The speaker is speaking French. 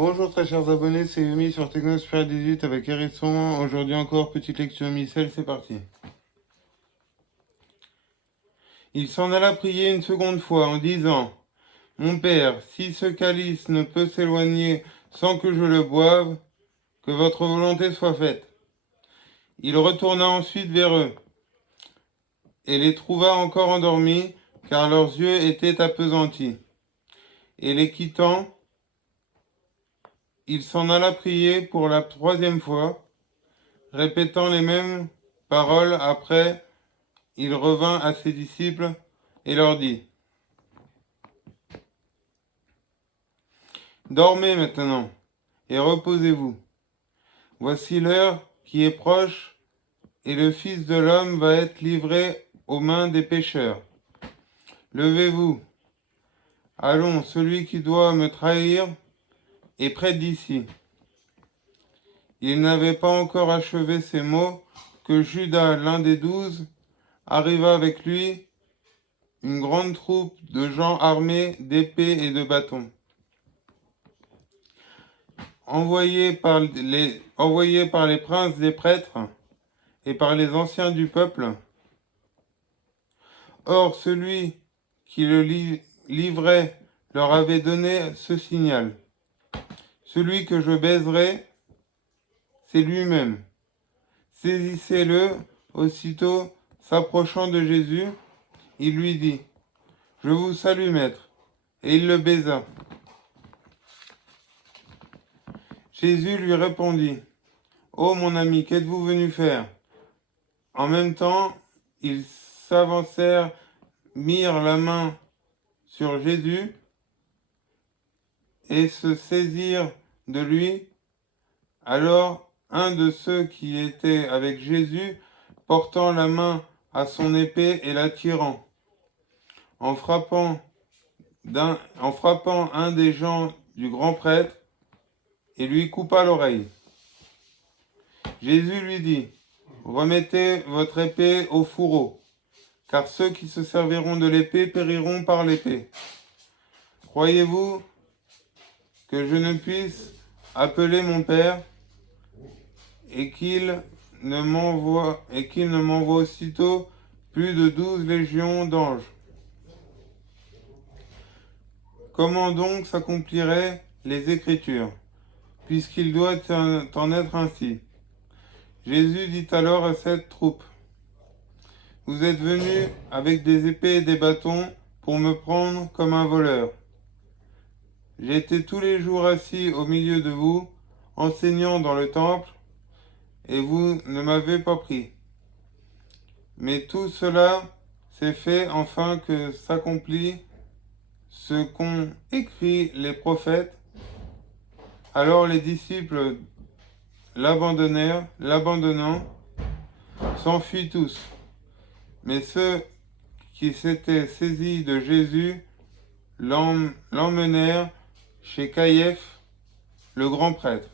Bonjour très chers abonnés, c'est Yomi sur Technosphere 18 avec Hérisson. Aujourd'hui encore, petite lecture missel, c'est parti. Il s'en alla prier une seconde fois en disant: Mon père, si ce calice ne peut s'éloigner sans que je le boive, que votre volonté soit faite. Il retourna ensuite vers eux et les trouva encore endormis, car leurs yeux étaient appesantis. Et les quittant, il s'en alla prier pour la troisième fois, répétant les mêmes paroles. Après, il revint à ses disciples et leur dit: Dormez maintenant et reposez-vous. Voici l'heure qui est proche, et le Fils de l'homme va être livré aux mains des pécheurs. Levez-vous, allons, celui qui doit me trahir est près d'ici. Il n'avait pas encore achevé ces mots que Judas, l'un des 12, arriva avec lui, une grande troupe de gens armés d'épées et de bâtons. Envoyés par les princes des prêtres et par les anciens du peuple. Or, celui qui le livrait leur avait donné ce signal: Celui que je baiserai, c'est lui-même. Saisissez-le. Aussitôt, s'approchant de Jésus, il lui dit: Je vous salue, maître. Et il le baisa. Jésus lui répondit: Ô mon ami, qu'êtes-vous venu faire? En même temps, ils s'avancèrent, mirent la main sur Jésus et se saisirent de lui. Alors un de ceux qui étaient avec Jésus, portant la main à son épée et la tirant, en frappant un des gens du grand prêtre, et lui coupa l'oreille. Jésus lui dit: Remettez votre épée au fourreau, car ceux qui se serviront de l'épée périront par l'épée. Croyez-vous que je ne puisse appeler mon Père et qu'il ne m'envoie aussitôt plus de 12 légions d'anges? Comment donc s'accompliraient les Écritures, puisqu'il doit en être ainsi? Jésus dit alors à cette troupe: Vous êtes venus avec des épées et des bâtons pour me prendre comme un voleur. J'étais tous les jours assis au milieu de vous, enseignant dans le temple, et vous ne m'avez pas pris. Mais tout cela s'est fait afin que s'accomplisse ce qu'ont écrit les prophètes. Alors les disciples l'abandonnant, s'enfuient tous. Mais ceux qui s'étaient saisis de Jésus l'emmenèrent chez Caïphe, le grand prêtre.